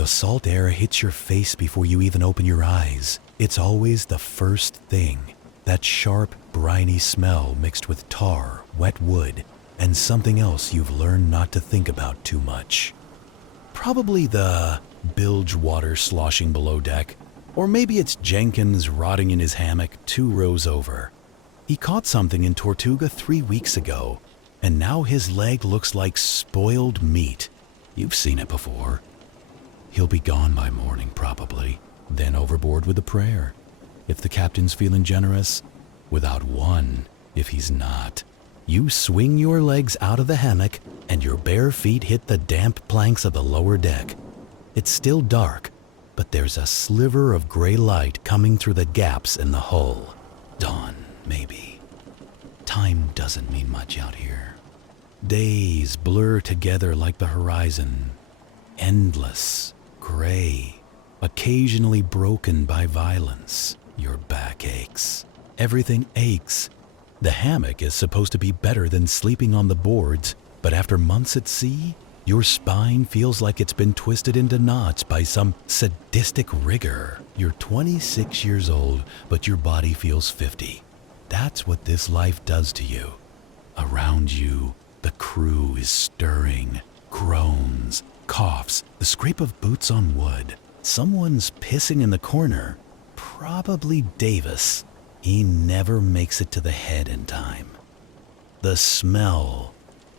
The salt air hits your face before you even open your eyes. It's always the first thing. That sharp, briny smell mixed with tar, wet wood, and something else you've learned not to think about too much. Probably the bilge water sloshing below deck, or maybe it's Jenkins rotting in his hammock 2 rows over. He caught something in Tortuga 3 weeks ago, and now his leg looks like spoiled meat. You've seen it before. He'll be gone by morning, probably, then overboard with a prayer. If the captain's feeling generous, without one if he's not. You swing your legs out of the hammock and your bare feet hit the damp planks of the lower deck. It's still dark, but there's a sliver of gray light coming through the gaps in the hull. Dawn, maybe. Time doesn't mean much out here. Days blur together like the horizon. Endless, gray, occasionally broken by violence. Your back aches. Everything aches. The hammock is supposed to be better than sleeping on the boards, but after months at sea, your spine feels like it's been twisted into knots by some sadistic rigor. You're 26 years old, but your body feels 50. That's what this life does to you. Around you, the crew is stirring. Groans, coughs, the scrape of boots on wood. Someone's pissing in the corner. Probably Davis. He never makes it to the head in time. The smell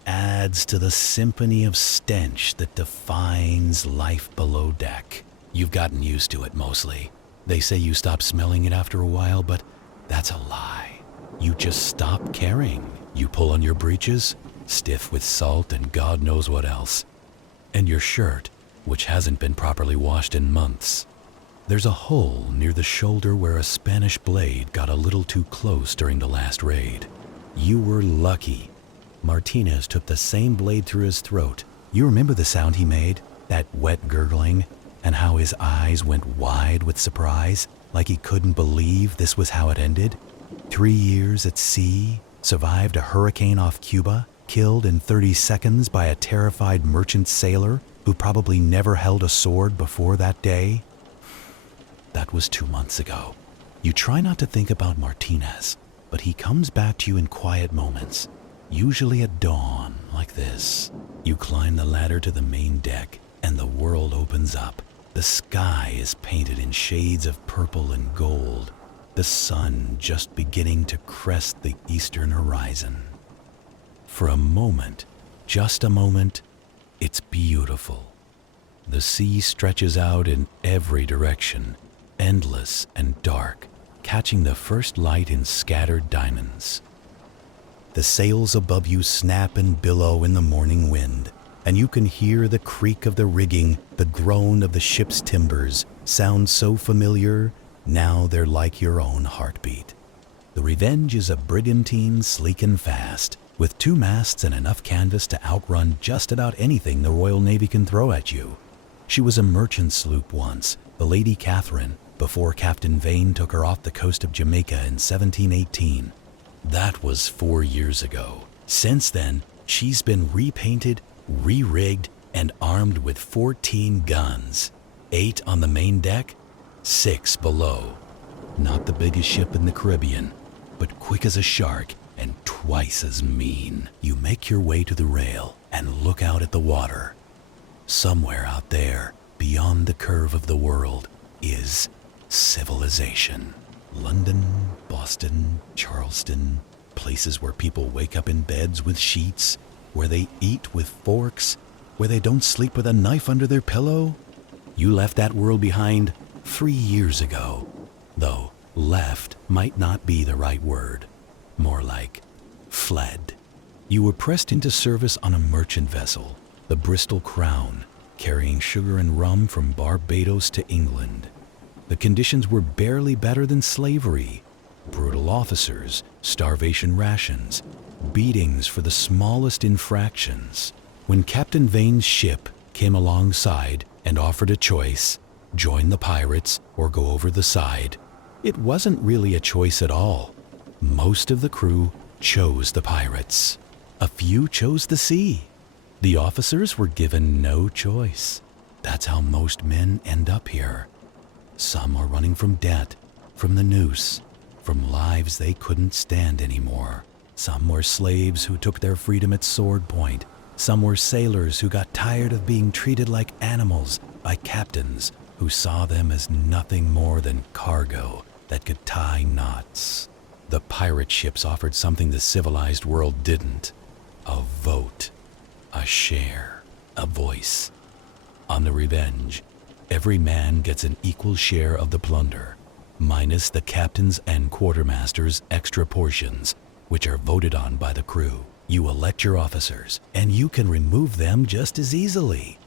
adds to the symphony of stench that defines life below deck. You've gotten used to it mostly. They say you stop smelling it after a while, but that's a lie. You just stop caring. You pull on your breeches, stiff with salt and God knows what else. And your shirt, which hasn't been properly washed in months. There's a hole near the shoulder where a Spanish blade got a little too close during the last raid. You were lucky. Martinez took the same blade through his throat. You remember the sound he made? That wet gurgling? And how his eyes went wide with surprise, like he couldn't believe this was how it ended? 3 years at sea, survived a hurricane off Cuba, killed in 30 seconds by a terrified merchant sailor who probably never held a sword before that day? That was 2 months ago. You try not to think about Martinez, but he comes back to you in quiet moments, usually at dawn, like this. You climb the ladder to the main deck, and the world opens up. The sky is painted in shades of purple and gold, the sun just beginning to crest the eastern horizon. For a moment, just a moment, it's beautiful. The sea stretches out in every direction, endless and dark, catching the first light in scattered diamonds. The sails above you snap and billow in the morning wind, and you can hear the creak of the rigging, the groan of the ship's timbers, sound so familiar, now they're like your own heartbeat. The Revenge is a brigantine sleek and fast, with 2 masts and enough canvas to outrun just about anything the Royal Navy can throw at you. She was a merchant sloop once, the Lady Catherine, before Captain Vane took her off the coast of Jamaica in 1718. That was 4 years ago. Since then, she's been repainted, re-rigged, and armed with 14 guns. 8 on the main deck, 6 below. Not the biggest ship in the Caribbean, but quick as a shark and twice as mean. You make your way to the rail and look out at the water. Somewhere out there, beyond the curve of the world, is civilization. London, Boston, Charleston, places where people wake up in beds with sheets, where they eat with forks, where they don't sleep with a knife under their pillow. You left that world behind 3 years ago, though left might not be the right word. More like fled. You were pressed into service on a merchant vessel, the Bristol Crown, carrying sugar and rum from Barbados to England. The conditions were barely better than slavery. Brutal officers, starvation rations, beatings for the smallest infractions. When Captain Vane's ship came alongside and offered a choice, join the pirates or go over the side, it wasn't really a choice at all. Most of the crew chose the pirates. A few chose the sea. The officers were given no choice. That's how most men end up here. Some are running from debt, from the noose, from lives they couldn't stand anymore. Some were slaves who took their freedom at sword point. Some were sailors who got tired of being treated like animals by captains who saw them as nothing more than cargo that could tie knots. The pirate ships offered something the civilized world didn't: a vote, a share, a voice. On the Revenge, every man gets an equal share of the plunder, minus the captain's and quartermaster's extra portions, which are voted on by the crew. You elect your officers, and you can remove them just as easily.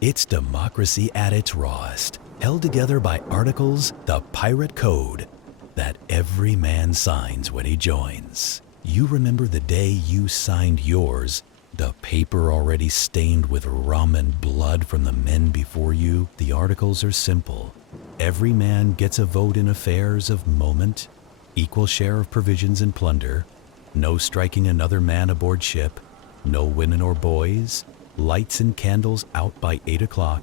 It's democracy at its rawest, held together by articles, the Pirate Code, that every man signs when he joins. You remember the day you signed yours, the paper already stained with rum and blood from the men before you? The articles are simple. Every man gets a vote in affairs of moment, equal share of provisions and plunder, no striking another man aboard ship, no women or boys, lights and candles out by 8 o'clock,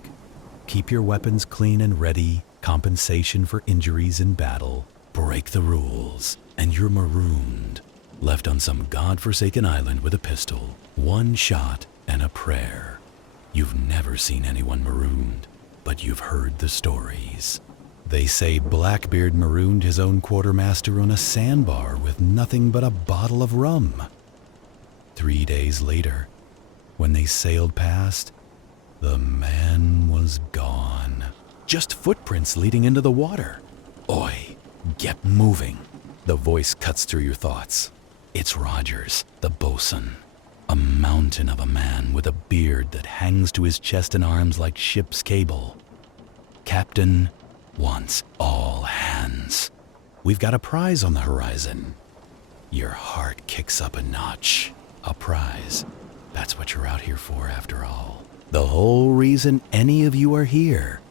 keep your weapons clean and ready, compensation for injuries in battle. Break the rules, and you're marooned, left on some godforsaken island with a pistol, one shot and a prayer. You've never seen anyone marooned, but you've heard the stories. They say Blackbeard marooned his own quartermaster on a sandbar with nothing but a bottle of rum. 3 days later, when they sailed past, the man was gone. Just footprints leading into the water. Oi, get moving. The voice cuts through your thoughts. It's Rogers, the bosun, a mountain of a man with a beard that hangs to his chest and arms like ship's cable. Captain wants all hands. We've got a prize on the horizon. Your heart kicks up a notch. A prize. That's what you're out here for, after all. The whole reason any of you are here.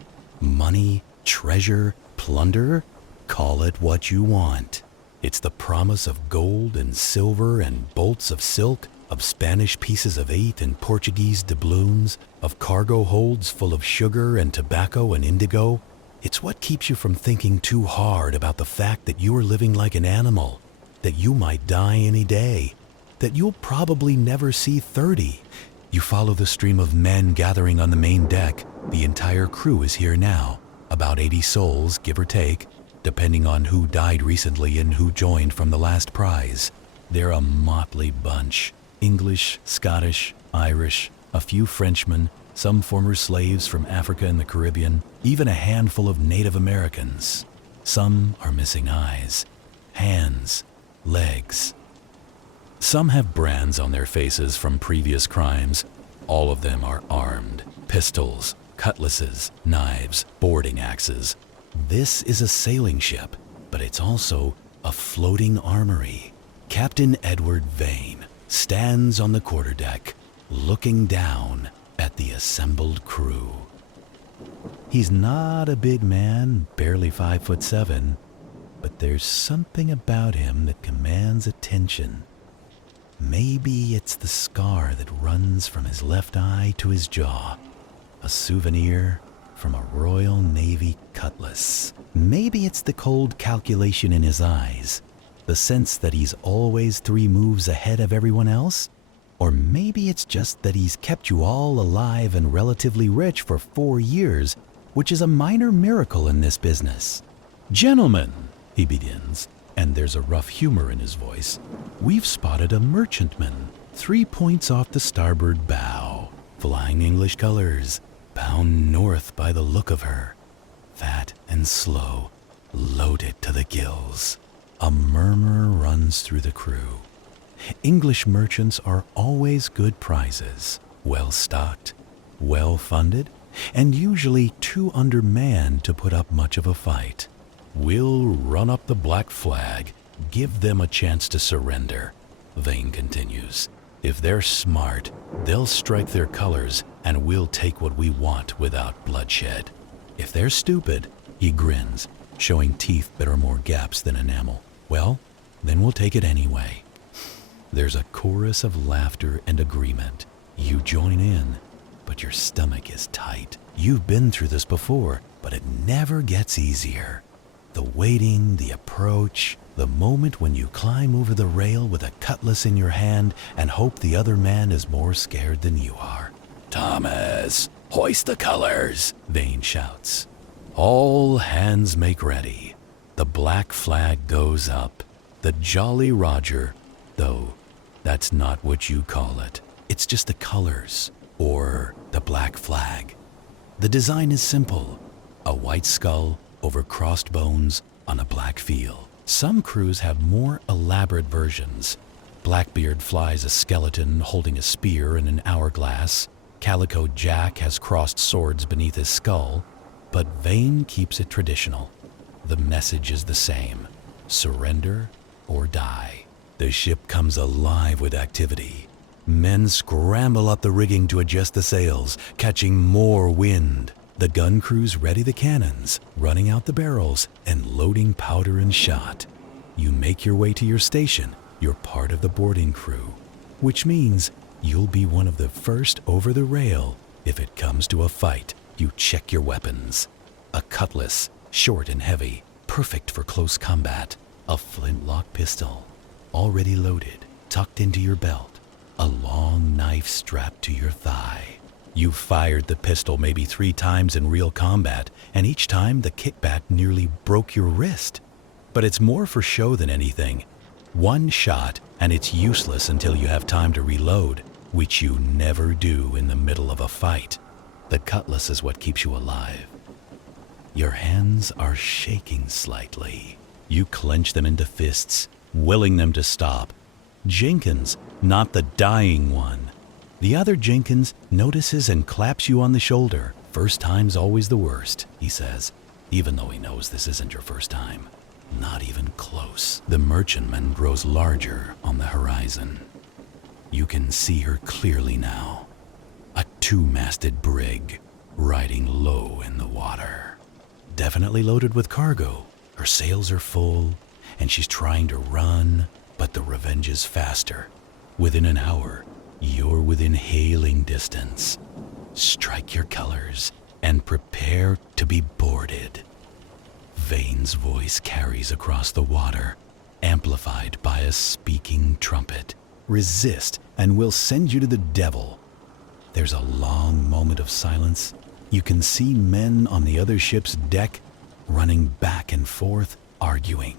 Money, treasure, plunder, call it what you want. It's the promise of gold and silver and bolts of silk, of Spanish pieces of 8 and Portuguese doubloons, of cargo holds full of sugar and tobacco and indigo. It's what keeps you from thinking too hard about the fact that you are living like an animal, that you might die any day, that you'll probably never see 30. You follow the stream of men gathering on the main deck. The entire crew is here now, about 80 souls, give or take, depending on who died recently and who joined from the last prize. They're a motley bunch. English, Scottish, Irish, a few Frenchmen, some former slaves from Africa and the Caribbean, even a handful of Native Americans. Some are missing eyes, hands, legs. Some have brands on their faces from previous crimes. All of them are armed. Pistols, cutlasses, knives, boarding axes. This is a sailing ship, but it's also a floating armory. Captain Edward Vane stands on the quarterdeck, looking down at the assembled crew. He's not a big man, barely 5'7", but there's something about him that commands attention. Maybe it's the scar that runs from his left eye to his jaw, a souvenir from a Royal Navy cutlass. Maybe it's the cold calculation in his eyes, the sense that he's always 3 moves ahead of everyone else. Or maybe it's just that he's kept you all alive and relatively rich for 4 years, which is a minor miracle in this business. Gentlemen, he begins, and there's a rough humor in his voice. We've spotted a merchantman 3 points off the starboard bow, flying English colors, bound north by the look of her. Fat and slow, loaded to the gills. A murmur runs through the crew. English merchants are always good prizes, well stocked, well funded, and usually too undermanned to put up much of a fight. We'll run up the black flag, give them a chance to surrender, Vane continues. If they're smart, they'll strike their colors and we'll take what we want without bloodshed. If they're stupid, he grins, showing teeth that are more gaps than enamel, well, then we'll take it anyway. There's a chorus of laughter and agreement. You join in. but your stomach is tight. You've been through this before, but it never gets easier. The waiting, the approach, the moment when you climb over the rail with a cutlass in your hand and hope the other man is more scared than you are. "Thomas, hoist the colors," Vane shouts. All hands make ready. The black flag goes up. The Jolly Roger, though that's not what you call it. It's just the colors, or the black flag. The design is simple. A white skull over crossed bones on a black field. Some crews have more elaborate versions. Blackbeard flies a skeleton holding a spear in an hourglass. Calico Jack has crossed swords beneath his skull, but Vane keeps it traditional. The message is the same: surrender or die. The ship comes alive with activity. Men scramble up the rigging to adjust the sails, catching more wind. The gun crews ready the cannons, running out the barrels, and loading powder and shot. You make your way to your station. You're part of the boarding crew, which means you'll be one of the first over the rail. If it comes to a fight, you check your weapons. A cutlass, short and heavy, perfect for close combat. A flintlock pistol, already loaded, tucked into your belt. A long knife strapped to your thigh. You've fired the pistol maybe 3 times in real combat, and each time the kickback nearly broke your wrist. But it's more for show than anything. One shot, and it's useless until you have time to reload, which you never do in the middle of a fight. The cutlass is what keeps you alive. Your hands are shaking slightly. You clench them into fists, willing them to stop. Jenkins, not the dying one. The other Jenkins notices and claps you on the shoulder. "First time's always the worst," he says, even though he knows this isn't your first time. Not even close. The merchantman grows larger on the horizon. You can see her clearly now. A 2-masted brig, riding low in the water. Definitely loaded with cargo. Her sails are full, and she's trying to run, but the Revenge is faster. Within an hour, you're within hailing distance. Strike your colors and prepare to be boarded. Vane's voice carries across the water, amplified by a speaking trumpet. Resist, and we'll send you to the devil. There's a long moment of silence. You can see men on the other ship's deck running back and forth, arguing.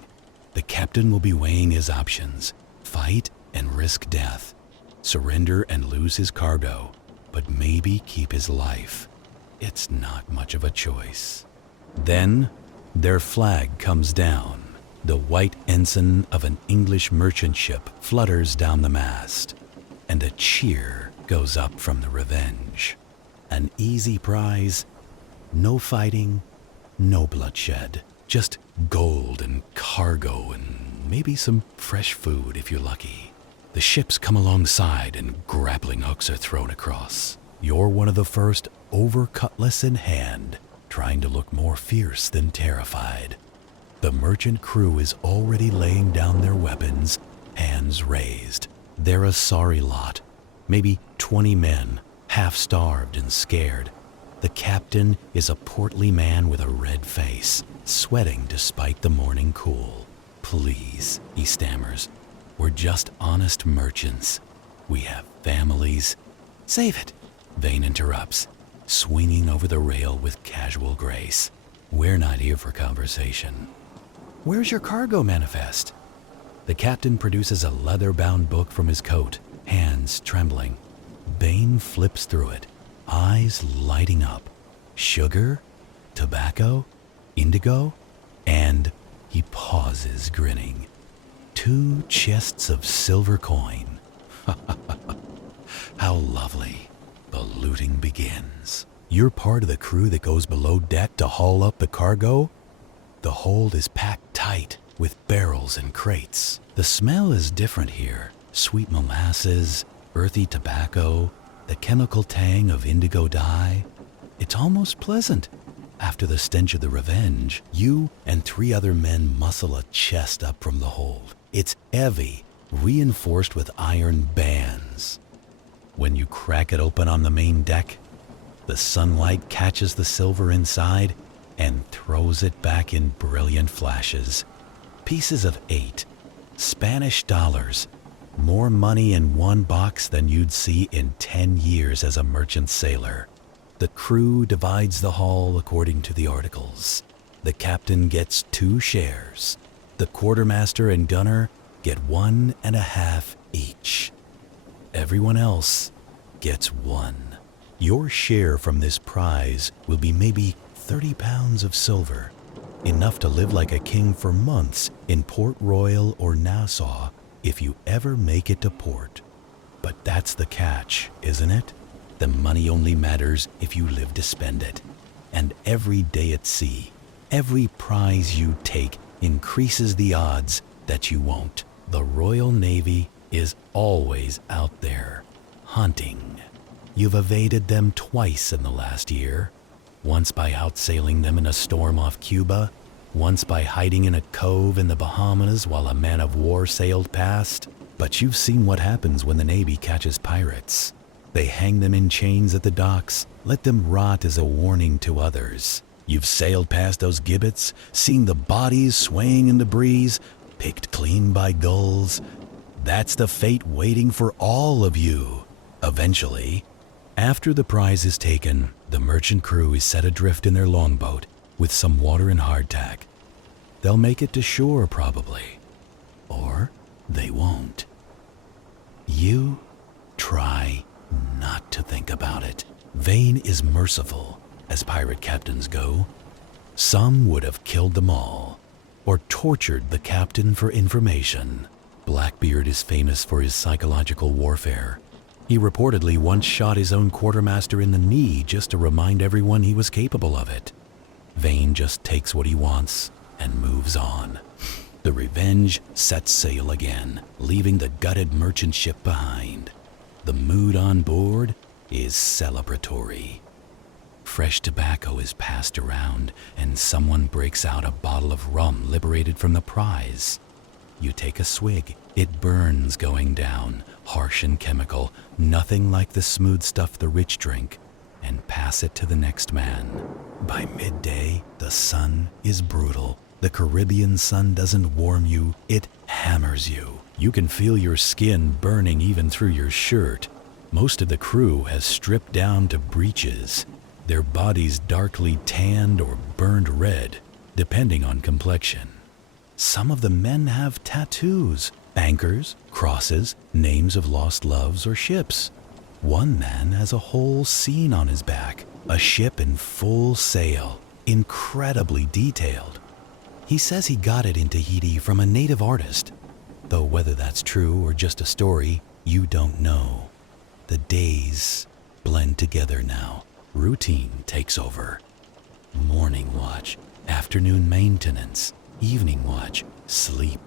The captain will be weighing his options: fight and risk death, surrender and lose his cargo, but maybe keep his life. It's not much of a choice. Then their flag comes down. The white ensign of an English merchant ship flutters down the mast, and a cheer goes up from the Revenge. An easy prize, no fighting, no bloodshed, just gold and cargo and maybe some fresh food if you're lucky. The ships come alongside and grappling hooks are thrown across. You're one of the first, over cutlass in hand, trying to look more fierce than terrified. The merchant crew is already laying down their weapons, hands raised. They're a sorry lot, maybe 20 men, half-starved and scared. The captain is a portly man with a red face, sweating despite the morning cool. "Please," he stammers, "we're just honest merchants. We have families." "Save it," Vane interrupts, swinging over the rail with casual grace. "We're not here for conversation." "Where's your cargo manifest?" The captain produces a leather-bound book from his coat, hands trembling. Vane flips through it, eyes lighting up. Sugar, tobacco, indigo, and he pauses, grinning. 2 chests of silver coin. How lovely. The looting begins. You're part of the crew that goes below deck to haul up the cargo. The hold is packed tight with barrels and crates. The smell is different here. Sweet molasses, earthy tobacco, the chemical tang of indigo dye. It's almost pleasant. After the stench of the Revenge, you and 3 other men muscle a chest up from the hold. It's heavy, reinforced with iron bands. When you crack it open on the main deck, The sunlight catches the silver inside and throws it back in brilliant flashes. Pieces of 8, Spanish dollars, more money in one box than you'd see in 10 years as a merchant sailor. The crew divides the haul according to the articles. The captain gets 2 shares. The quartermaster and gunner get 1.5 each. Everyone else gets 1. Your share from this prize will be maybe 30 pounds of silver, enough to live like a king for months in Port Royal or Nassau if you ever make it to port. But that's the catch, isn't it? The money only matters if you live to spend it. And every day at sea, every prize you take increases the odds that you won't. The Royal Navy is always out there, hunting. You've evaded them twice in the last year. Once by outsailing them in a storm off Cuba, once by hiding in a cove in the Bahamas while a man of war sailed past. But you've seen what happens when the Navy catches pirates. They hang them in chains at the docks, let them rot as a warning to others. You've sailed past those gibbets, seen the bodies swaying in the breeze, picked clean by gulls. That's the fate waiting for all of you, eventually. After the prize is taken, the merchant crew is set adrift in their longboat with some water and hardtack. They'll make it to shore probably, or they won't. You try not to think about it. Vane is merciful, as pirate captains go. Some would have killed them all, or tortured the captain for information. Blackbeard is famous for his psychological warfare. He reportedly once shot his own quartermaster in the knee just to remind everyone he was capable of it. Vane just takes what he wants and moves on. The Revenge sets sail again, leaving the gutted merchant ship behind. The mood on board is celebratory. Fresh tobacco is passed around, and someone breaks out a bottle of rum liberated from the prize. You take a swig. It burns going down, harsh and chemical, nothing like the smooth stuff the rich drink, and pass it to the next man. By midday, the sun is brutal. The Caribbean sun doesn't warm you, it hammers you. You can feel your skin burning even through your shirt. Most of the crew has stripped down to breeches, their bodies darkly tanned or burned red, depending on complexion. Some of the men have tattoos, anchors, crosses, names of lost loves or ships. One man has a whole scene on his back, a ship in full sail, incredibly detailed. He says he got it in Tahiti from a native artist, though whether that's true or just a story, you don't know. The days blend together now. Routine takes over. Morning watch, afternoon maintenance, evening watch, sleep.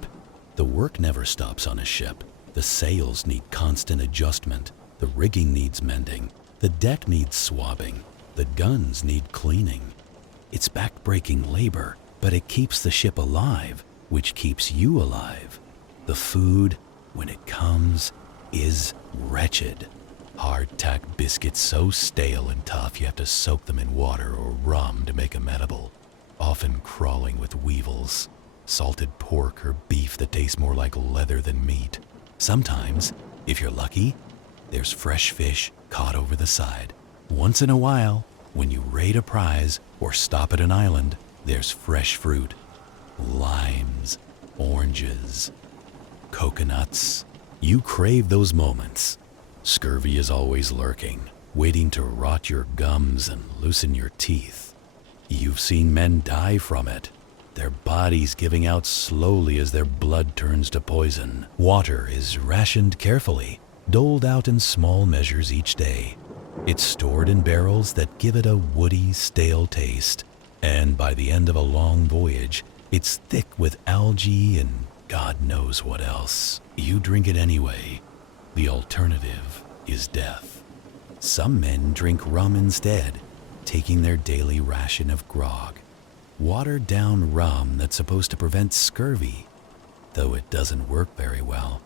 The work never stops on a ship. The sails need constant adjustment. The rigging needs mending. The deck needs swabbing. The guns need cleaning. It's back-breaking labor, but it keeps the ship alive, which keeps you alive. The food, when it comes, is wretched. Hardtack biscuits so stale and tough you have to soak them in water or rum to make them edible, often crawling with weevils. Salted pork or beef that tastes more like leather than meat. Sometimes, if you're lucky, there's fresh fish caught over the side. Once in a while, when you raid a prize or stop at an island, there's fresh fruit, limes, oranges, coconuts. You crave those moments. Scurvy is always lurking, waiting to rot your gums and loosen your teeth. You've seen men die from it, their bodies giving out slowly as their blood turns to poison. Water is rationed carefully, doled out in small measures each day. It's stored in barrels that give it a woody, stale taste. And by the end of a long voyage, it's thick with algae and God knows what else. You drink it anyway. The alternative is death. Some men drink rum instead, taking their daily ration of grog. Watered down rum that's supposed to prevent scurvy, though it doesn't work very well.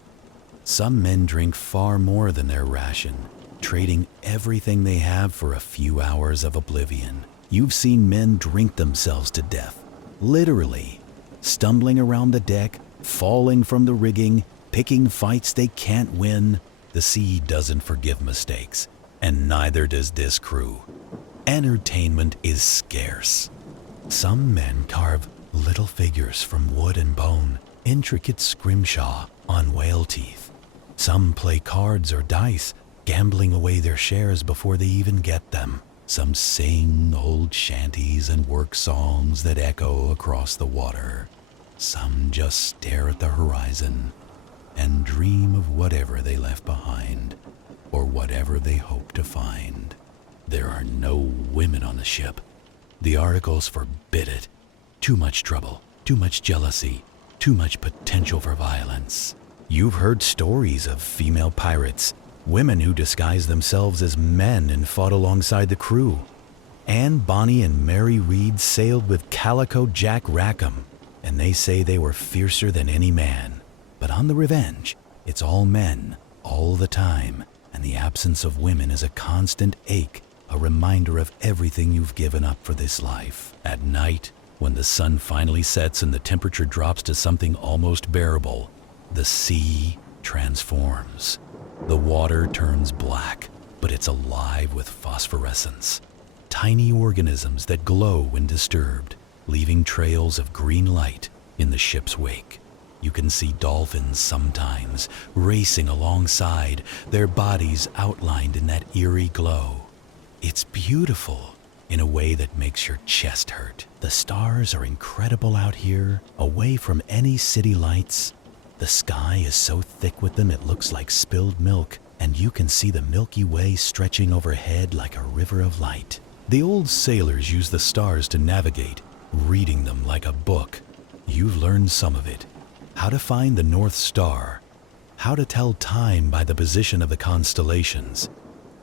Some men drink far more than their ration, trading everything they have for a few hours of oblivion. You've seen men drink themselves to death, literally, stumbling around the deck, falling from the rigging, picking fights they can't win. The sea doesn't forgive mistakes, and neither does this crew. Entertainment is scarce. Some men carve little figures from wood and bone, intricate scrimshaw on whale teeth. Some play cards or dice, gambling away their shares before they even get them. Some sing old shanties and work songs that echo across the water. Some just stare at the horizon and dream of whatever they left behind or whatever they hope to find. There are no women on the ship. The articles forbid it. Too much trouble, too much jealousy, too much potential for violence. You've heard stories of female pirates, women who disguised themselves as men and fought alongside the crew. Anne Bonny and Mary Read sailed with Calico Jack Rackham, and they say they were fiercer than any man. But on the Revenge, it's all men, all the time, and the absence of women is a constant ache, a reminder of everything you've given up for this life. At night, when the sun finally sets and the temperature drops to something almost bearable, the sea transforms. The water turns black, but it's alive with phosphorescence. Tiny organisms that glow when disturbed, leaving trails of green light in the ship's wake. You can see dolphins sometimes, racing alongside, their bodies outlined in that eerie glow. It's beautiful in a way that makes your chest hurt. The stars are incredible out here, away from any city lights. The sky is so thick with them it looks like spilled milk, and you can see the Milky Way stretching overhead like a river of light. The old sailors used the stars to navigate, reading them like a book. You've learned some of it. How to find the North Star, how to tell time by the position of the constellations.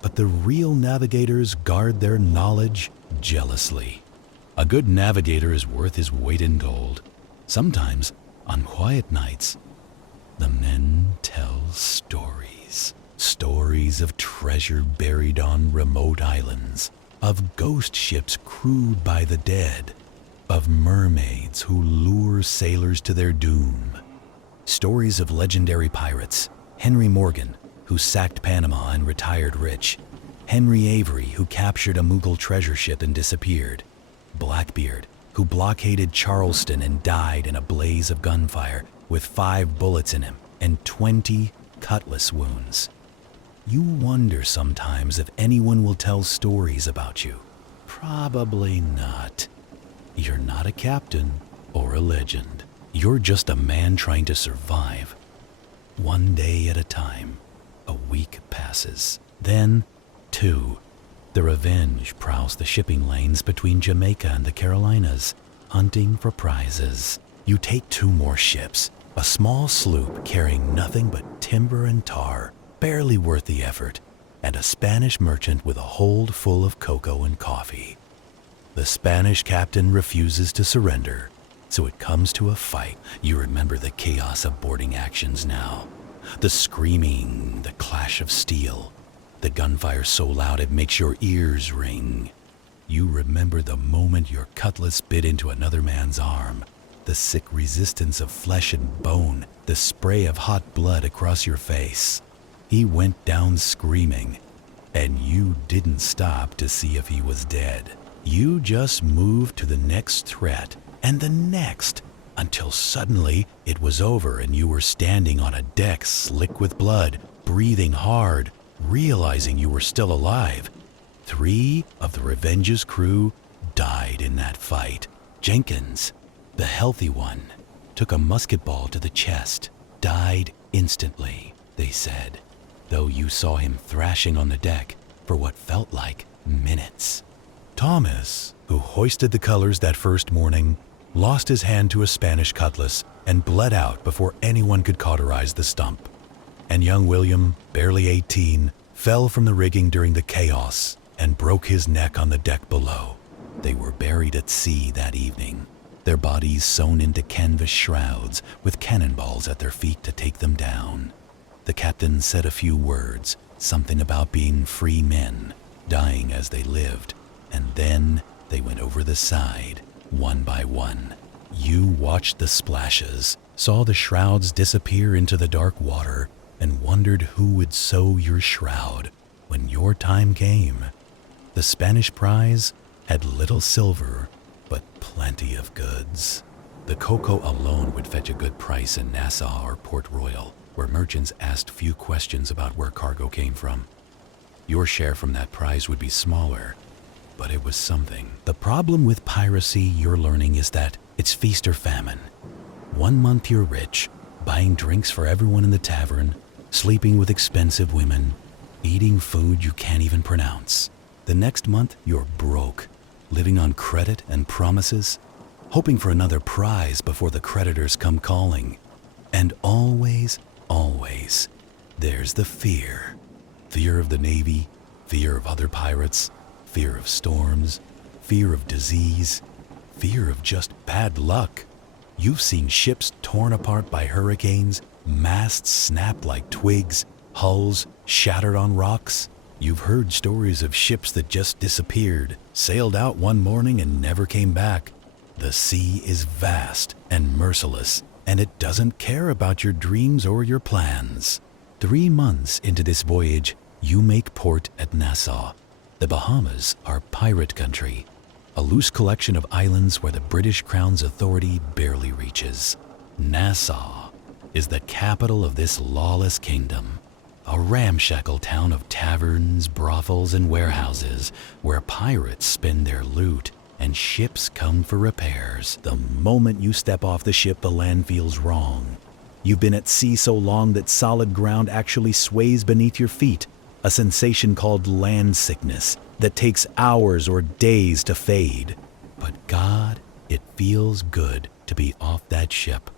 But the real navigators guard their knowledge jealously. A good navigator is worth his weight in gold. Sometimes, on quiet nights, the men tell stories. Stories of treasure buried on remote islands, of ghost ships crewed by the dead, of mermaids who lure sailors to their doom. Stories of legendary pirates, Henry Morgan, who sacked Panama and retired rich, Henry Avery, who captured a Mughal treasure ship and disappeared, Blackbeard, who blockaded Charleston and died in a blaze of gunfire with 5 bullets in him and 20 cutlass wounds. You wonder sometimes if anyone will tell stories about you. Probably not. You're not a captain or a legend. You're just a man trying to survive. One day at a time. A week passes. Then, 2. The Revenge prowls the shipping lanes between Jamaica and the Carolinas, hunting for prizes. You take 2 more ships, a small sloop carrying nothing but timber and tar, barely worth the effort, and a Spanish merchant with a hold full of cocoa and coffee. The Spanish captain refuses to surrender, so it comes to a fight. You remember the chaos of boarding actions now. The screaming, the clash of steel, the gunfire so loud it makes your ears ring. You remember the moment your cutlass bit into another man's arm, the sick resistance of flesh and bone, the spray of hot blood across your face. He went down screaming, and you didn't stop to see if he was dead. You just moved to the next threat and the next, until suddenly it was over and you were standing on a deck slick with blood, breathing hard, realizing you were still alive. 3 of the Revenge's crew died in that fight. Jenkins, the healthy one, took a musket ball to the chest, died instantly, they said, though you saw him thrashing on the deck for what felt like minutes. Thomas, who hoisted the colors that first morning, lost his hand to a Spanish cutlass and bled out before anyone could cauterize the stump. And young William, barely 18, fell from the rigging during the chaos and broke his neck on the deck below. They were buried at sea that evening, their bodies sewn into canvas shrouds with cannonballs at their feet to take them down. The captain said a few words, Something about being free men, dying as they lived, and then they went over the side, one by one. You watched the splashes, saw the shrouds disappear into the dark water, and wondered who would sew your shroud when your time came. The Spanish prize had little silver, but plenty of goods. The cocoa alone would fetch a good price in Nassau or Port Royal, where merchants asked few questions about where cargo came from. Your share from that prize would be smaller, but it was something. The problem with piracy, you're learning, is that it's feast or famine. 1 month you're rich, buying drinks for everyone in the tavern, sleeping with expensive women, eating food you can't even pronounce. The next month you're broke, living on credit and promises, hoping for another prize before the creditors come calling. And always, there's the fear. Fear of the Navy, fear of other pirates, fear of storms, fear of disease, fear of just bad luck. You've seen ships torn apart by hurricanes, masts snap like twigs, hulls shattered on rocks. You've heard stories of ships that just disappeared, sailed out one morning and never came back. The sea is vast and merciless, and it doesn't care about your dreams or your plans. 3 months into this voyage, you make port at Nassau. The Bahamas are pirate country, a loose collection of islands where the British Crown's authority barely reaches. Nassau is the capital of this lawless kingdom, a ramshackle town of taverns, brothels, and warehouses where pirates spend their loot and ships come for repairs. The moment you step off the ship, the land feels wrong. You've been at sea so long that solid ground actually sways beneath your feet, a sensation called land sickness that takes hours or days to fade. But God, it feels good to be off that ship.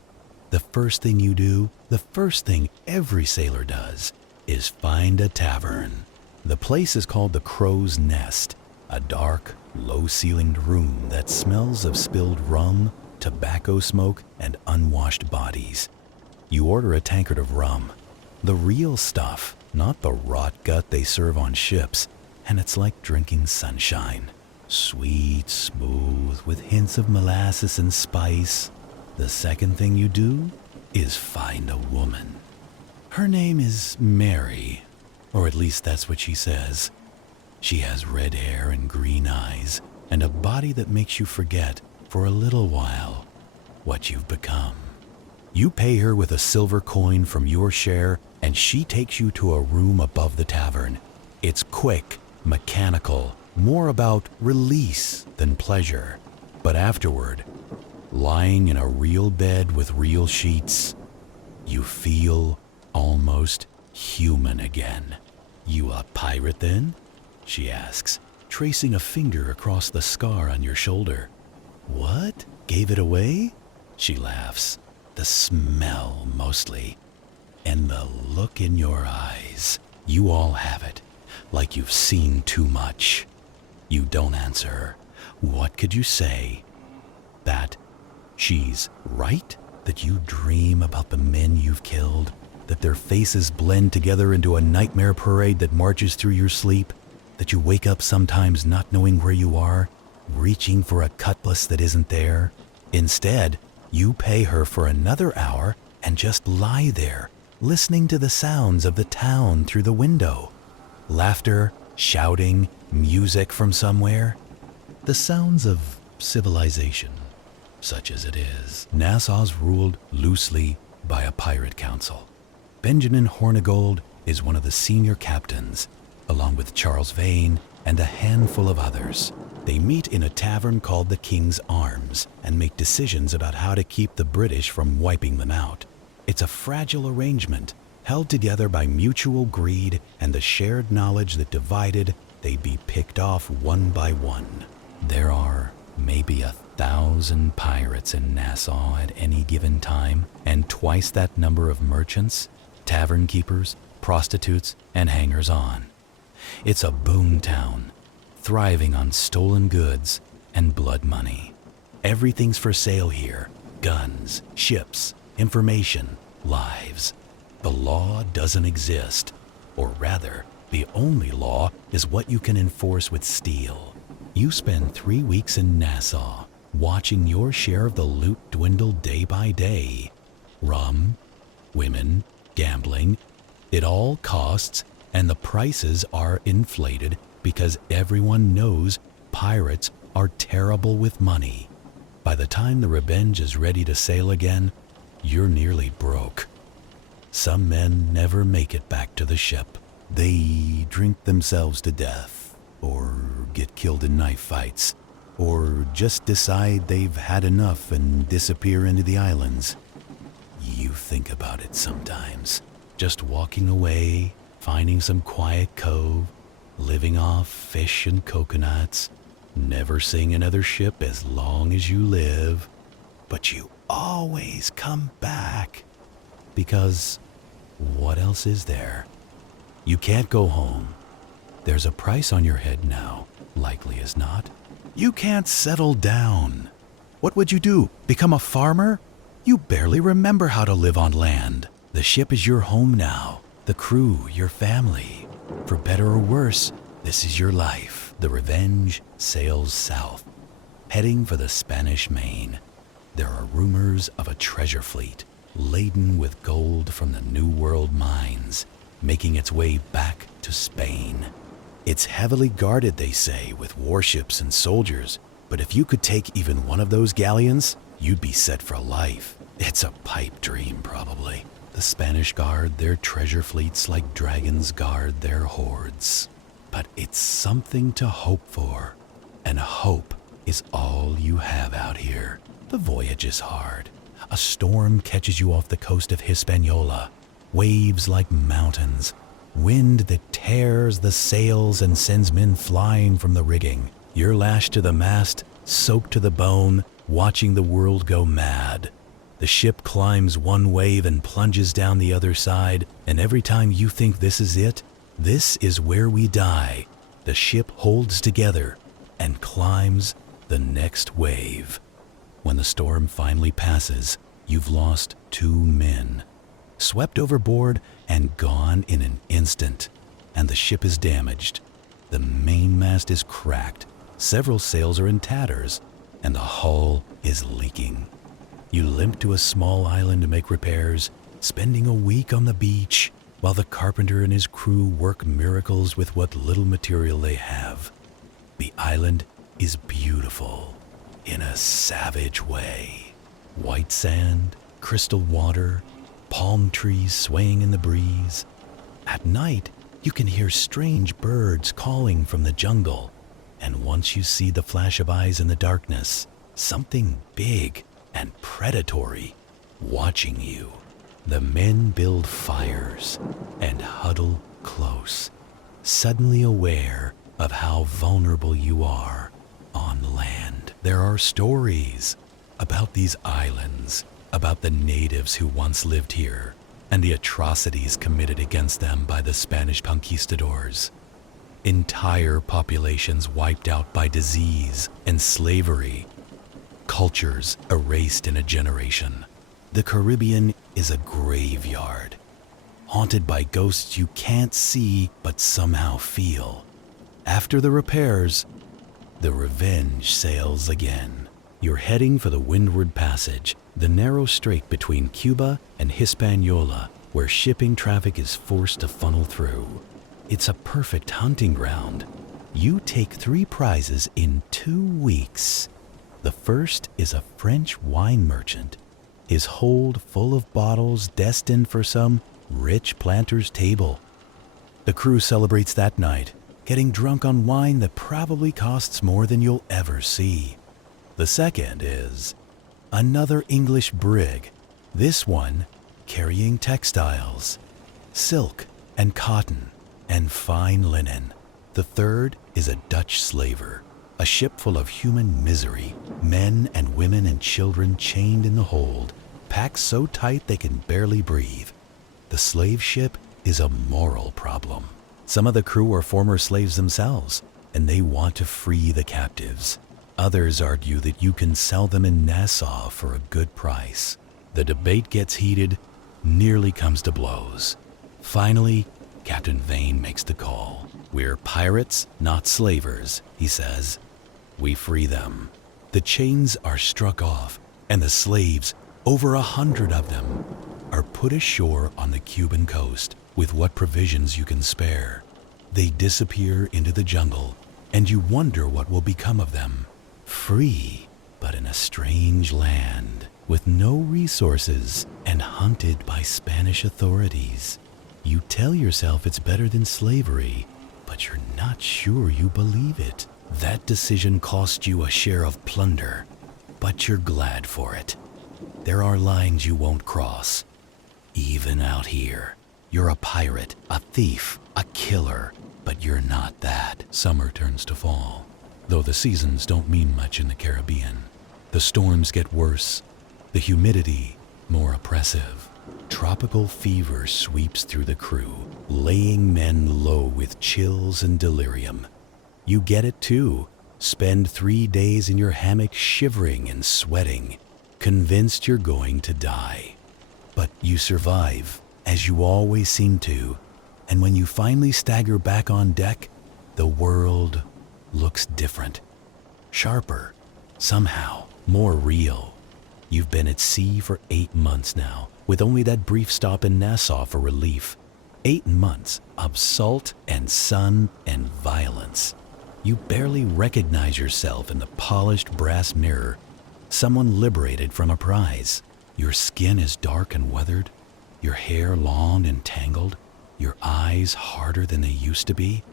The first thing you do, the first thing every sailor does, is find a tavern. The place is called the Crow's Nest, a dark, low-ceilinged room that smells of spilled rum, tobacco smoke, and unwashed bodies. You order a tankard of rum, the real stuff, not the rot gut they serve on ships, and it's like drinking sunshine. Sweet, smooth, with hints of molasses and spice. The second thing you do is find a woman. Her name is Mary, or at least that's what she says. She has red hair and green eyes, and a body that makes you forget, for a little while, what you've become. You pay her with a silver coin from your share, and she takes you to a room above the tavern. It's quick, mechanical, more about release than pleasure. But afterward, lying in a real bed with real sheets, you feel almost human again. You a pirate then? She asks, tracing a finger across the scar on your shoulder. What? Gave it away? She laughs. The smell, mostly. And the look in your eyes. You all have it, like you've seen too much. You don't answer her. What could you say? That she's right? That you dream about the men you've killed? That their faces blend together into a nightmare parade that marches through your sleep? That you wake up sometimes not knowing where you are, reaching for a cutlass that isn't there? Instead, you pay her for another hour and just lie there, listening to the sounds of the town through the window. Laughter, shouting, music from somewhere. The sounds of civilization, such as it is. Nassau's ruled loosely by a pirate council. Benjamin Hornigold is one of the senior captains, along with Charles Vane and a handful of others. They meet in a tavern called the King's Arms and make decisions about how to keep the British from wiping them out. It's a fragile arrangement, held together by mutual greed and the shared knowledge that divided, they'd be picked off one by one. There are maybe 1,000 pirates in Nassau at any given time, and twice that number of merchants, tavern keepers, prostitutes, and hangers-on. It's a boom town, thriving on stolen goods and blood money. Everything's for sale here: guns, ships, information, lives. The law doesn't exist, or rather, The only law is what you can enforce with steel. You spend 3 weeks in Nassau, watching your share of the loot dwindle day by day. Rum, women, gambling, it all costs, and the prices are inflated because everyone knows pirates are terrible with money. By the time the Revenge is ready to sail again, you're nearly broke. Some men never make it back to the ship. They drink themselves to death, or get killed in knife fights, or just decide they've had enough and disappear into the islands. You think about it sometimes. Just walking away, finding some quiet cove, living off fish and coconuts, never seeing another ship as long as you live. But you always come back. Because what else is there? You can't go home. There's a price on your head now, likely as not. You can't settle down. What would you do? Become a farmer? You barely remember how to live on land. The ship is your home now. The crew, your family. For better or worse, this is your life. The Revenge sails south, heading for the Spanish Main. There are rumors of a treasure fleet laden with gold from the New World mines, making its way back to Spain. It's heavily guarded, they say, with warships and soldiers, but if you could take even one of those galleons, you'd be set for life. It's a pipe dream, probably. The Spanish guard their treasure fleets like dragons guard their hoards. But it's something to hope for, and hope is all you have out here. The voyage is hard. A storm catches you off the coast of Hispaniola. Waves like mountains. Wind that tears the sails and sends men flying from the rigging. You're lashed to the mast, soaked to the bone, watching the world go mad. The ship climbs one wave and plunges down the other side, and every time you think this is it, this is where we die. The ship holds together and climbs the next wave. When the storm finally passes, you've lost 2 men. Swept overboard and gone in an instant, and the ship is damaged. The mainmast is cracked, several sails are in tatters, and the hull is leaking. You limp to a small island to make repairs, spending a week on the beach, while the carpenter and his crew work miracles with what little material they have. The island is beautiful, in a savage way. White sand, crystal water, palm trees swaying in the breeze. At night, you can hear strange birds calling from the jungle. And once you see the flash of eyes in the darkness, something big and predatory watching you. The men build fires and huddle close, suddenly aware of how vulnerable you are on land. There are stories about these islands, about the natives who once lived here, and the atrocities committed against them by the Spanish conquistadors. Entire populations wiped out by disease and slavery. Cultures erased in a generation. The Caribbean is a graveyard, haunted by ghosts you can't see but somehow feel. After the repairs, the Revenge sails again. You're heading for the Windward Passage, the narrow strait between Cuba and Hispaniola, where shipping traffic is forced to funnel through. It's a perfect hunting ground. You take 3 prizes in 2 weeks. The first is a French wine merchant, his hold full of bottles destined for some rich planter's table. The crew celebrates that night, getting drunk on wine that probably costs more than you'll ever see. The second is another English brig, this one carrying textiles, silk and cotton and fine linen. The third is a Dutch slaver, a ship full of human misery, men and women and children chained in the hold, packed so tight they can barely breathe. The slave ship is a moral problem. Some of the crew are former slaves themselves, and they want to free the captives. Others argue that you can sell them in Nassau for a good price. The debate gets heated, nearly comes to blows. Finally, Captain Vane makes the call. We're pirates, not slavers, he says. We free them. The chains are struck off, and the slaves, over 100 of them, are put ashore on the Cuban coast with what provisions you can spare. They disappear into the jungle, and you wonder what will become of them. Free, but in a strange land, with no resources and hunted by Spanish authorities. You tell yourself it's better than slavery, but you're not sure you believe it. That decision cost you a share of plunder, but you're glad for it. There are lines you won't cross. Even out here, you're a pirate, a thief, a killer, but you're not that. Summer turns to fall, though the seasons don't mean much in the Caribbean. The storms get worse, the humidity more oppressive. Tropical fever sweeps through the crew, laying men low with chills and delirium. You get it too. Spend 3 days in your hammock shivering and sweating, convinced you're going to die. But you survive, as you always seem to, and when you finally stagger back on deck, the world looks different. Sharper, somehow more real. You've been at sea for 8 months now, with only that brief stop in Nassau for relief. 8 months of salt and sun and violence. You barely recognize yourself in the polished brass mirror, someone liberated from a prize. Your skin is dark and weathered, your hair long and tangled, your eyes harder than they used to be.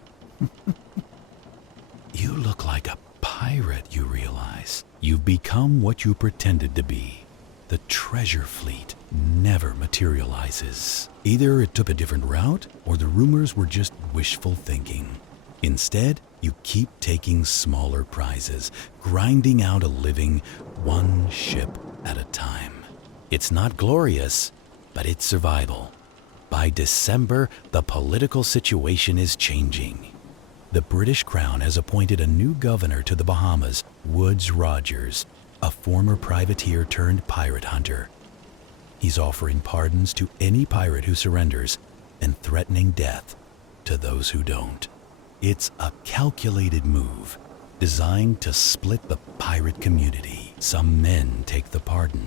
You look like a pirate, you realize. You've become what you pretended to be. The treasure fleet never materializes. Either it took a different route, or the rumors were just wishful thinking. Instead, you keep taking smaller prizes, grinding out a living one ship at a time. It's not glorious, but it's survival. By December, the political situation is changing. The British Crown has appointed a new governor to the Bahamas, Woodes Rogers, a former privateer turned pirate hunter. He's offering pardons to any pirate who surrenders and threatening death to those who don't. It's a calculated move designed to split the pirate community. Some men take the pardon.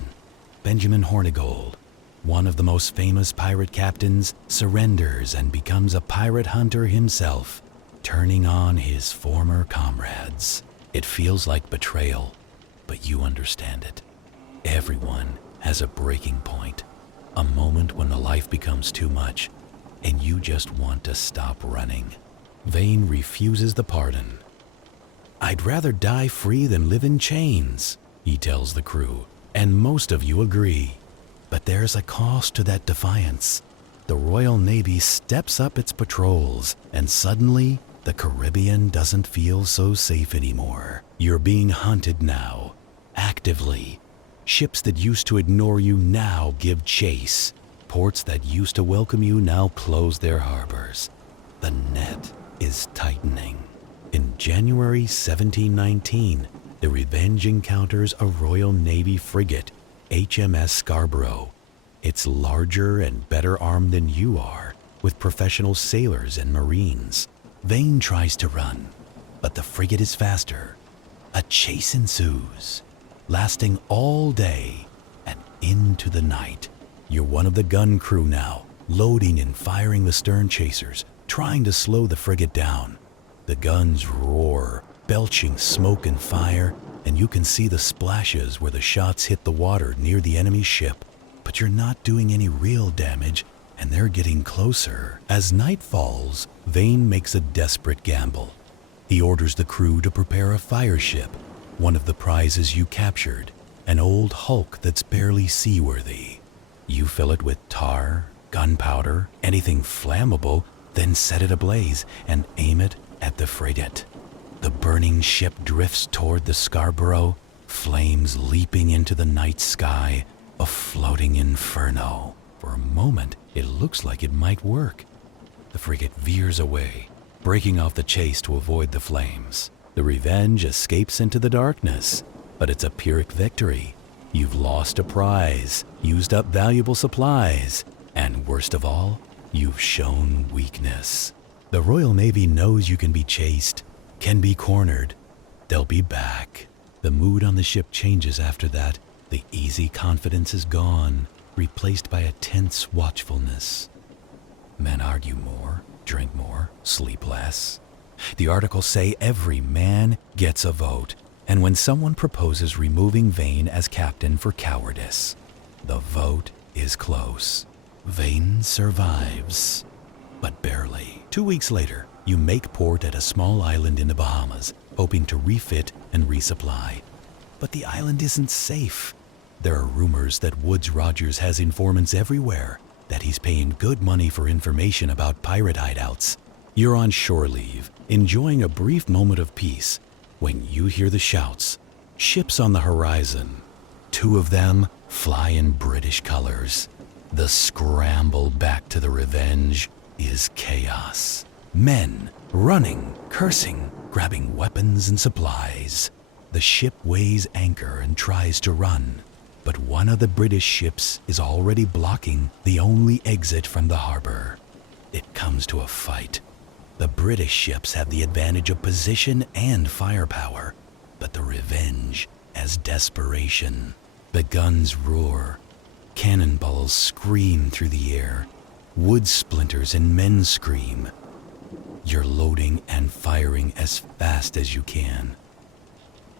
Benjamin Hornigold, one of the most famous pirate captains, surrenders and becomes a pirate hunter himself, turning on his former comrades. It feels like betrayal, but you understand it. Everyone has a breaking point, a moment when the life becomes too much, and you just want to stop running. Vane refuses the pardon. I'd rather die free than live in chains, he tells the crew, and most of you agree. But there's a cost to that defiance. The Royal Navy steps up its patrols, and suddenly, the Caribbean doesn't feel so safe anymore. You're being hunted now, actively. Ships that used to ignore you now give chase. Ports that used to welcome you now close their harbors. The net is tightening. In January 1719, the Revenge encounters a Royal Navy frigate, HMS Scarborough. It's larger and better armed than you are, with professional sailors and marines. Vane tries to run, but the frigate is faster. A chase ensues, lasting all day and into the night. You're one of the gun crew now, loading and firing the stern chasers, trying to slow the frigate down. The guns roar, belching smoke and fire, and you can see the splashes where the shots hit the water near the enemy ship. But you're not doing any real damage, and they're getting closer. As night falls, Vane makes a desperate gamble. He orders the crew to prepare a fire ship, one of the prizes you captured, an old hulk that's barely seaworthy. You fill it with tar, gunpowder, anything flammable, then set it ablaze and aim it at the frigate. The burning ship drifts toward the Scarborough, flames leaping into the night sky, a floating inferno. For a moment, it looks like it might work. The frigate veers away, breaking off the chase to avoid the flames. The Revenge escapes into the darkness, but it's a Pyrrhic victory. You've lost a prize, used up valuable supplies, and worst of all, You've shown weakness. The Royal Navy knows you can be chased, can be cornered. They'll be back. The mood on the ship changes after that. The easy confidence is gone, replaced by a tense watchfulness. Men argue more, drink more, sleep less. The articles say every man gets a vote, and when someone proposes removing Vane as captain for cowardice, the vote is close. Vane survives, but barely. 2 weeks later, you make port at a small island in the Bahamas, hoping to refit and resupply. But the island isn't safe. There are rumors that Woodes Rogers has informants everywhere, that he's paying good money for information about pirate hideouts. You're on shore leave, enjoying a brief moment of peace, when you hear the shouts. Ships on the horizon. 2 of them fly in British colors. The scramble back to the Revenge is chaos. Men running, cursing, grabbing weapons and supplies. The ship weighs anchor and tries to run, but one of the British ships is already blocking the only exit from the harbor. It comes to a fight. The British ships have the advantage of position and firepower, but the Revenge has desperation. The guns roar. Cannonballs scream through the air. Wood splinters and men scream. You're loading and firing as fast as you can.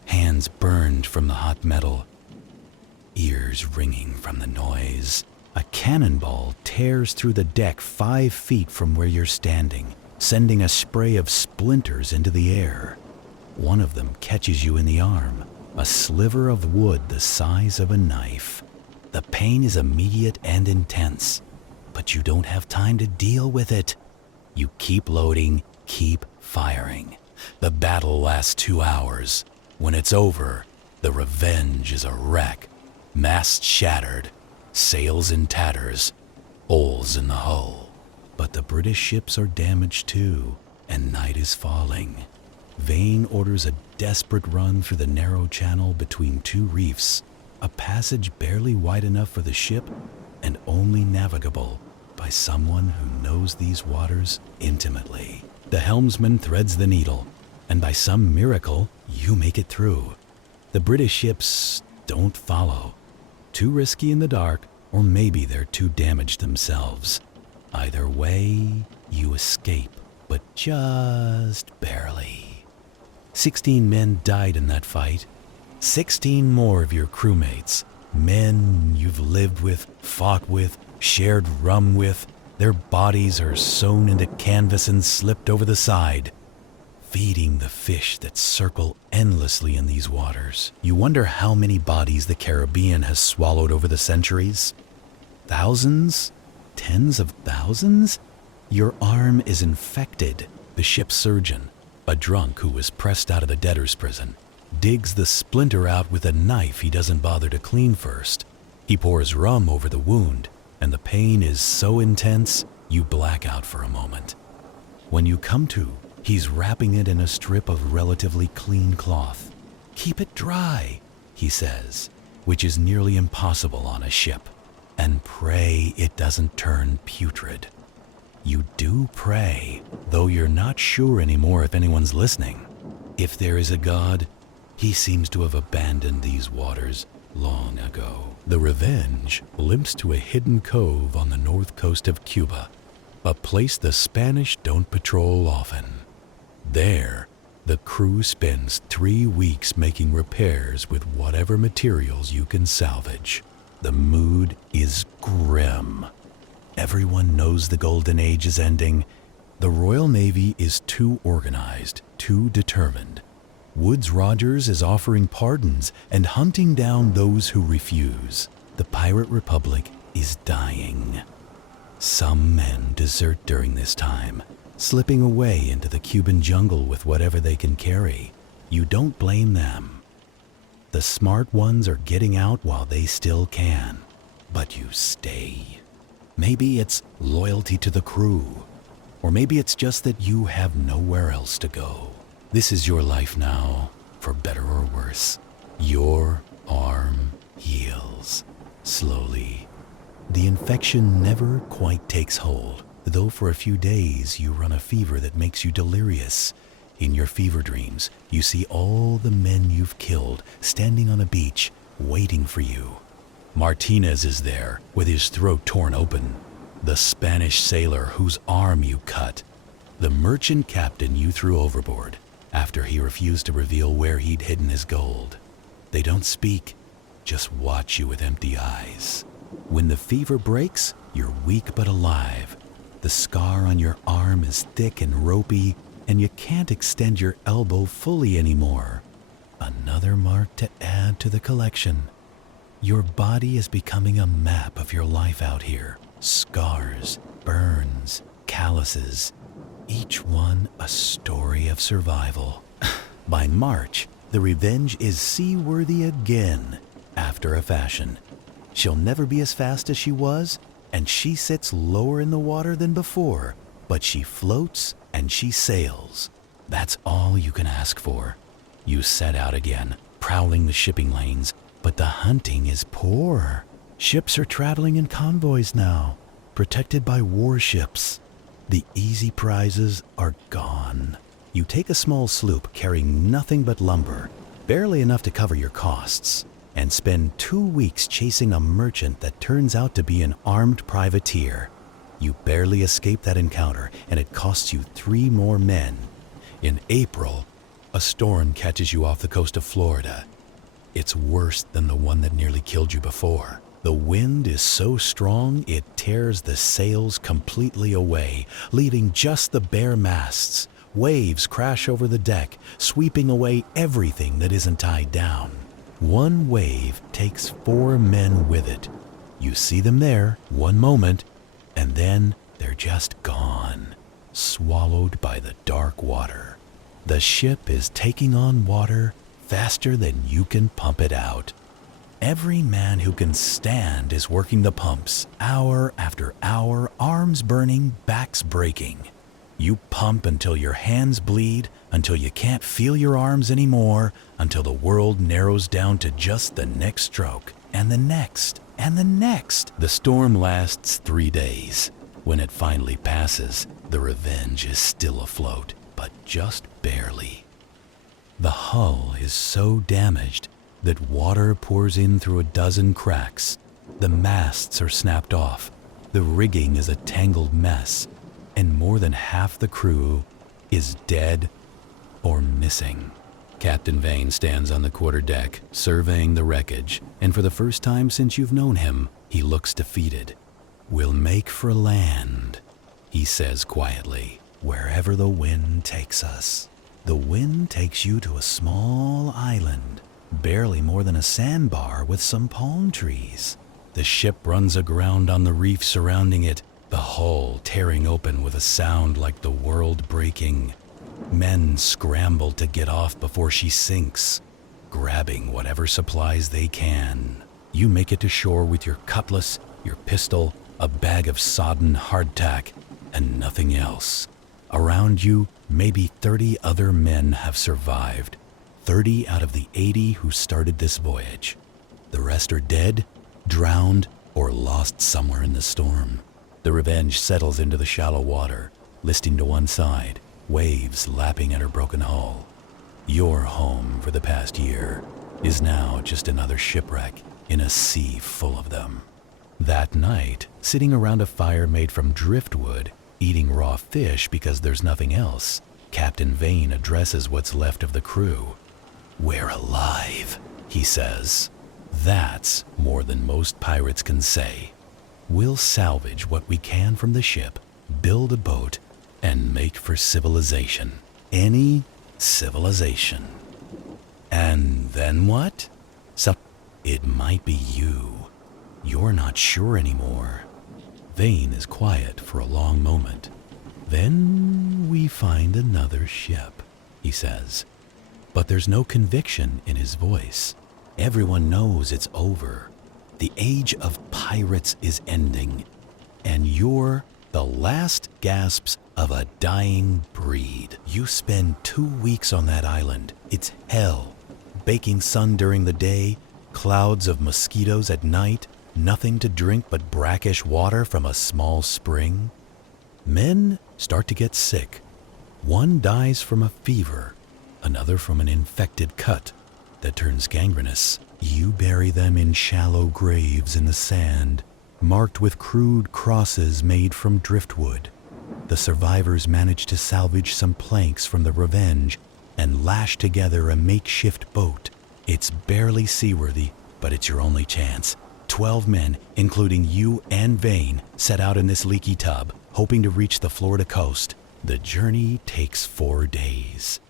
Hands burned from the hot metal. Ears ringing from the noise. A cannonball tears through the deck 5 feet from where you're standing, sending a spray of splinters into the air. One of them catches you in the arm, a sliver of wood the size of a knife. The pain is immediate and intense, but you don't have time to deal with it. You keep loading, keep firing. The battle lasts 2 hours. When it's over, the Revenge is a wreck. Masts shattered, sails in tatters, holes in the hull. But the British ships are damaged too, and night is falling. Vane orders a desperate run through the narrow channel between 2 reefs, a passage barely wide enough for the ship and only navigable by someone who knows these waters intimately. The helmsman threads the needle, and by some miracle, you make it through. The British ships don't follow. Too risky in the dark, or maybe they're too damaged themselves. Either way, you escape, but just barely. 16 men died in that fight. 16 more of your crewmates, men you've lived with, fought with, shared rum with. Their bodies are sewn into canvas and slipped over the side, feeding the fish that circle endlessly in these waters. You wonder how many bodies the Caribbean has swallowed over the centuries? Thousands? Tens of thousands? Your arm is infected. The ship's surgeon, a drunk who was pressed out of the debtor's prison, digs the splinter out with a knife he doesn't bother to clean first. He pours rum over the wound, and the pain is so intense, you black out for a moment. When you come to, he's wrapping it in a strip of relatively clean cloth. "Keep it dry," he says, which is nearly impossible on a ship. "And pray it doesn't turn putrid." You do pray, though you're not sure anymore if anyone's listening. If there is a God, he seems to have abandoned these waters long ago. The Revenge limps to a hidden cove on the north coast of Cuba, a place the Spanish don't patrol often. There, the crew spends 3 weeks making repairs with whatever materials you can salvage. The mood is grim. Everyone knows the Golden Age is ending. The Royal Navy is too organized, too determined. Woodes Rogers is offering pardons and hunting down those who refuse. The Pirate Republic is dying. Some men desert during this time, slipping away into the Cuban jungle with whatever they can carry. You don't blame them. The smart ones are getting out while they still can, but you stay. Maybe it's loyalty to the crew, or maybe it's just that you have nowhere else to go. This is your life now, for better or worse. Your arm heals slowly. The infection never quite takes hold. though for a few days you run a fever that makes you delirious. In your fever dreams, you see all the men you've killed standing on a beach, waiting for you. Martinez is there, with his throat torn open. The Spanish sailor whose arm you cut. The merchant captain you threw overboard after he refused to reveal where he'd hidden his gold. They don't speak, just watch you with empty eyes. When the fever breaks, you're weak but alive. The scar on your arm is thick and ropey, and you can't extend your elbow fully anymore. Another mark to add to the collection. Your body is becoming a map of your life out here. Scars, burns, calluses, each one a story of survival. By March, the Revenge is seaworthy again, after a fashion. She'll never be as fast as she was, and she sits lower in the water than before, but she floats and she sails. That's all you can ask for. You set out again, prowling the shipping lanes, but the hunting is poor. Ships are traveling in convoys now, protected by warships. The easy prizes are gone. You take a small sloop carrying nothing but lumber, barely enough to cover your costs, and spend 2 weeks chasing a merchant that turns out to be an armed privateer. You barely escape that encounter, and it costs you 3 more men. In April, a storm catches you off the coast of Florida. It's worse than the one that nearly killed you before. The wind is so strong it tears the sails completely away, leaving just the bare masts. Waves crash over the deck, sweeping away everything that isn't tied down. One wave takes 4 men with it. You see them there, one moment, and then they're just gone, swallowed by the dark water. The ship is taking on water faster than you can pump it out. Every man who can stand is working the pumps, hour after hour, arms burning, backs breaking. You pump until your hands bleed, until you can't feel your arms anymore, until the world narrows down to just the next stroke, and the next, and the next. The storm lasts 3 days. When it finally passes, the Revenge is still afloat, but just barely. The hull is so damaged that water pours in through a dozen cracks. The masts are snapped off. The rigging is a tangled mess, and more than half the crew is dead or missing. Captain Vane stands on the quarterdeck, surveying the wreckage, and for the first time since you've known him, he looks defeated. "We'll make for land," he says quietly, "wherever the wind takes us." The wind takes you to a small island, barely more than a sandbar with some palm trees. The ship runs aground on the reef surrounding it, the hull tearing open with a sound like the world breaking. Men scramble to get off before she sinks, grabbing whatever supplies they can. You make it to shore with your cutlass, your pistol, a bag of sodden hardtack, and nothing else. Around you, maybe 30 other men have survived. 30 out of the 80 who started this voyage. The rest are dead, drowned, or lost somewhere in the storm. The Revenge settles into the shallow water, listing to one side, waves lapping at her broken hull. Your home for the past year is now just another shipwreck in a sea full of them. That night, sitting around a fire made from driftwood, eating raw fish because there's nothing else, Captain Vane addresses what's left of the crew. "We're alive," he says. "That's more than most pirates can say. We'll salvage what we can from the ship, build a boat, and make for civilization. Any civilization." "And then what?" "It might be you. You're not sure anymore." Vane is quiet for a long moment. "Then we find another ship," he says. But there's no conviction in his voice. Everyone knows it's over. The age of pirates is ending, and you're the last gasps of a dying breed. You spend 2 weeks on that island. It's hell. Baking sun during the day, clouds of mosquitoes at night, nothing to drink but brackish water from a small spring. Men start to get sick. One dies from a fever, another from an infected cut that turns gangrenous. You bury them in shallow graves in the sand, marked with crude crosses made from driftwood. The survivors manage to salvage some planks from the Revenge and lash together a makeshift boat. It's barely seaworthy, but it's your only chance. 12 men, including you and Vane, set out in this leaky tub, hoping to reach the Florida coast. The journey takes 4 days.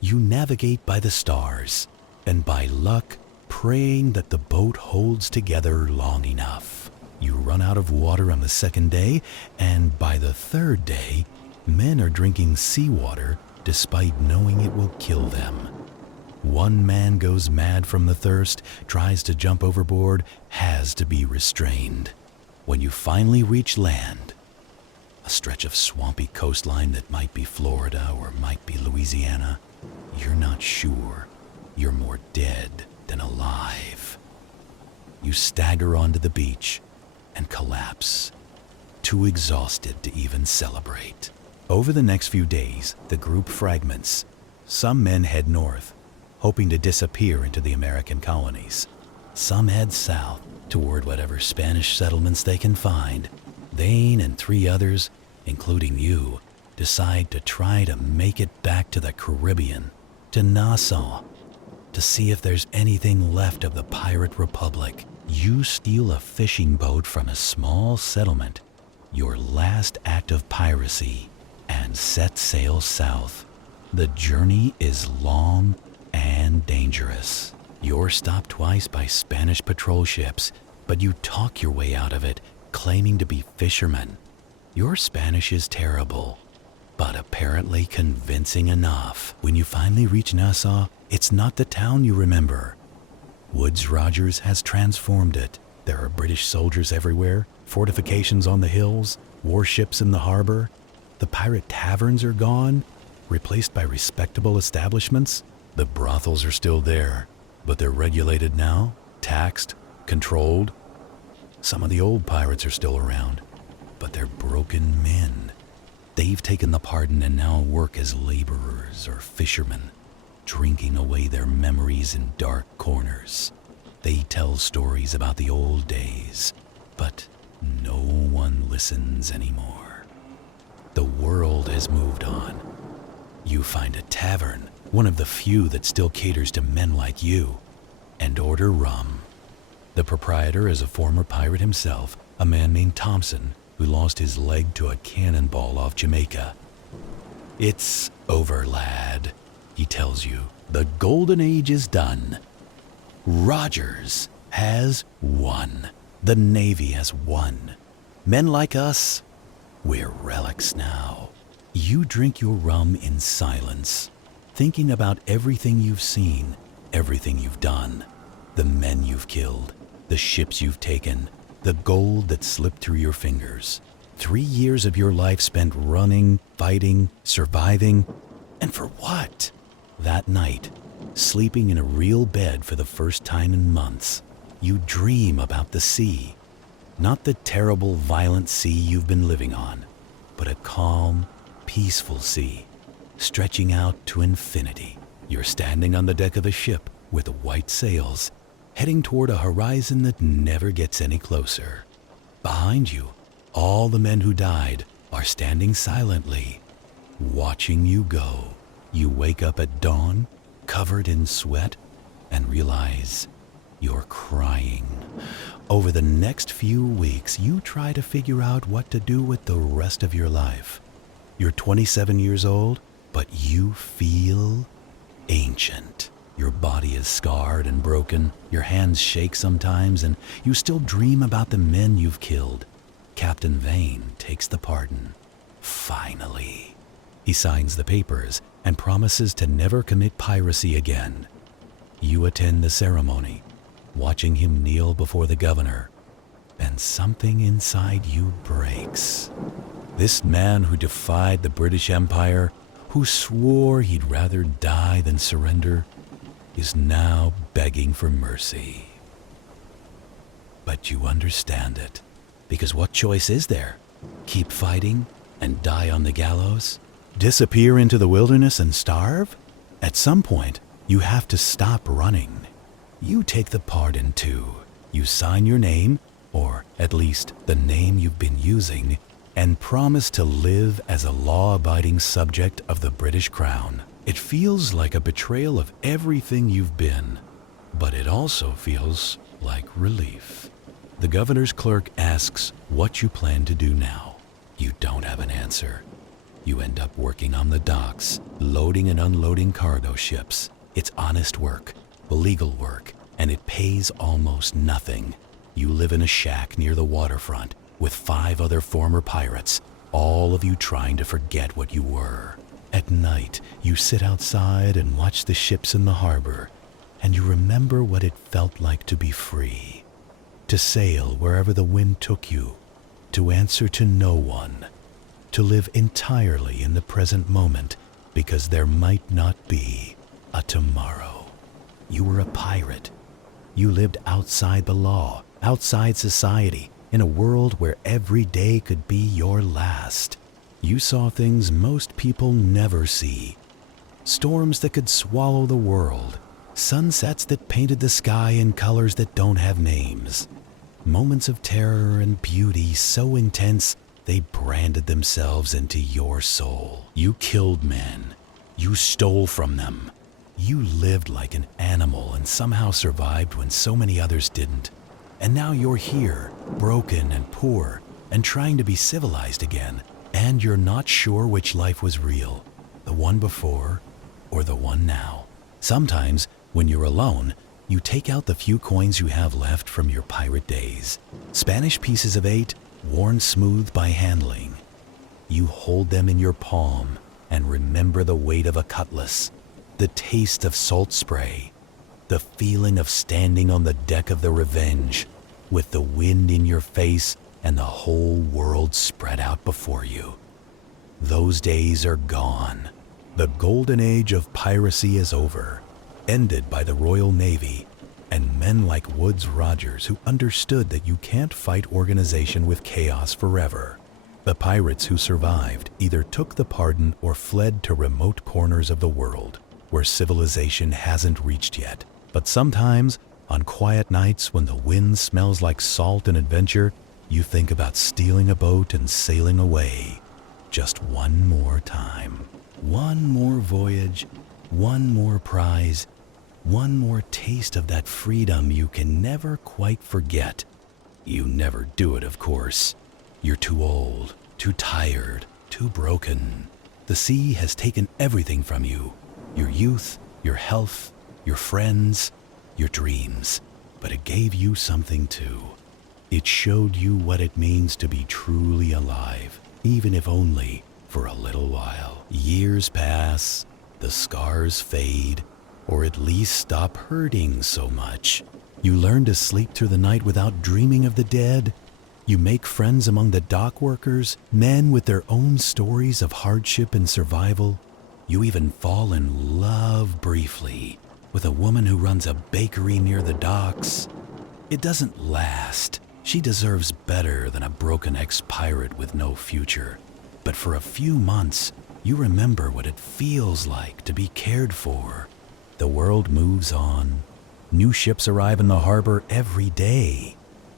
You navigate by the stars, and by luck, praying that the boat holds together long enough. You run out of water on the 2nd day, and by the 3rd day, men are drinking seawater despite knowing it will kill them. One man goes mad from the thirst, tries to jump overboard, has to be restrained. When you finally reach land, a stretch of swampy coastline that might be Florida or might be Louisiana, you're not sure. You're more dead than alive. You stagger onto the beach and collapse, too exhausted to even celebrate. Over the next few days, the group fragments. Some men head north, hoping to disappear into the American colonies. Some head south toward whatever Spanish settlements they can find. Vane and 3 others, including you, decide to try to make it back to the Caribbean, to Nassau, to see if there's anything left of the Pirate Republic. You steal a fishing boat from a small settlement, your last act of piracy, and set sail south. The journey is long and dangerous. You're stopped twice by Spanish patrol ships, but you talk your way out of it, claiming to be fishermen. Your Spanish is terrible, but apparently convincing enough. When you finally reach Nassau, it's not the town you remember. Woodes Rogers has transformed it. There are British soldiers everywhere, fortifications on the hills, warships in the harbor. The pirate taverns are gone, replaced by respectable establishments. The brothels are still there, but they're regulated now, taxed, controlled. Some of the old pirates are still around, but they're broken men. They've taken the pardon and now work as laborers or fishermen, drinking away their memories in dark corners. They tell stories about the old days, but no one listens anymore. The world has moved on. You find a tavern, one of the few that still caters to men like you, and order rum. The proprietor is a former pirate himself, a man named Thompson, who lost his leg to a cannonball off Jamaica. "It's over, lad," he tells you. "The Golden Age is done. Rogers has won. The Navy has won. Men like us, we're relics now." You drink your rum in silence, thinking about everything you've seen, everything you've done, the men you've killed, the ships you've taken, the gold that slipped through your fingers. 3 years of your life spent running, fighting, surviving, and for what? That night, sleeping in a real bed for the first time in months, you dream about the sea. Not the terrible, violent sea you've been living on, but a calm, peaceful sea, stretching out to infinity. You're standing on the deck of a ship with white sails, heading toward a horizon that never gets any closer. Behind you, all the men who died are standing silently, watching you go. You wake up at dawn, covered in sweat, and realize you're crying. Over the next few weeks, you try to figure out what to do with the rest of your life. You're 27 years old, but you feel ancient. Your body is scarred and broken, your hands shake sometimes, and you still dream about the men you've killed. Captain Vane takes the pardon. Finally. He signs the papers and promises to never commit piracy again. You attend the ceremony, watching him kneel before the governor, and something inside you breaks. This man who defied the British Empire, who swore he'd rather die than surrender, is now begging for mercy. But you understand it, because what choice is there? Keep fighting and die on the gallows? Disappear into the wilderness and starve? At some point, you have to stop running. You take the pardon too. You sign your name, or at least the name you've been using, and promise to live as a law-abiding subject of the British Crown. It feels like a betrayal of everything you've been, but it also feels like relief. The governor's clerk asks what you plan to do now. You don't have an answer. You end up working on the docks, loading and unloading cargo ships. It's honest work, legal work, and it pays almost nothing. You live in a shack near the waterfront with 5 other former pirates, all of you trying to forget what you were. At night, you sit outside and watch the ships in the harbor, and you remember what it felt like to be free, to sail wherever the wind took you, to answer to no one, to live entirely in the present moment because there might not be a tomorrow. You were a pirate. You lived outside the law, outside society, in a world where every day could be your last. You saw things most people never see. Storms that could swallow the world. Sunsets that painted the sky in colors that don't have names. Moments of terror and beauty so intense they branded themselves into your soul. You killed men. You stole from them. You lived like an animal and somehow survived when so many others didn't. And now you're here, broken and poor, and trying to be civilized again. And you're not sure which life was real, the one before or the one now. Sometimes, when you're alone, you take out the few coins you have left from your pirate days. Spanish pieces of 8, worn smooth by handling. You hold them in your palm and remember the weight of a cutlass, the taste of salt spray, the feeling of standing on the deck of the Revenge with the wind in your face and the whole world spread out before you. Those days are gone. The Golden Age of Piracy is over, ended by the Royal Navy and men like Woodes Rogers who understood that you can't fight organization with chaos forever. The pirates who survived either took the pardon or fled to remote corners of the world where civilization hasn't reached yet. But sometimes, on quiet nights when the wind smells like salt and adventure, you think about stealing a boat and sailing away. Just one more time. One more voyage, one more prize, one more taste of that freedom you can never quite forget. You never do it, of course. You're too old, too tired, too broken. The sea has taken everything from you. Your youth, your health, your friends, your dreams. But it gave you something too. It showed you what it means to be truly alive, even if only for a little while. Years pass, the scars fade, or at least stop hurting so much. You learn to sleep through the night without dreaming of the dead. You make friends among the dock workers, men with their own stories of hardship and survival. You even fall in love briefly with a woman who runs a bakery near the docks. It doesn't last. She deserves better than a broken ex-pirate with no future. But for a few months, you remember what it feels like to be cared for. The world moves on. New ships arrive in the harbor every day,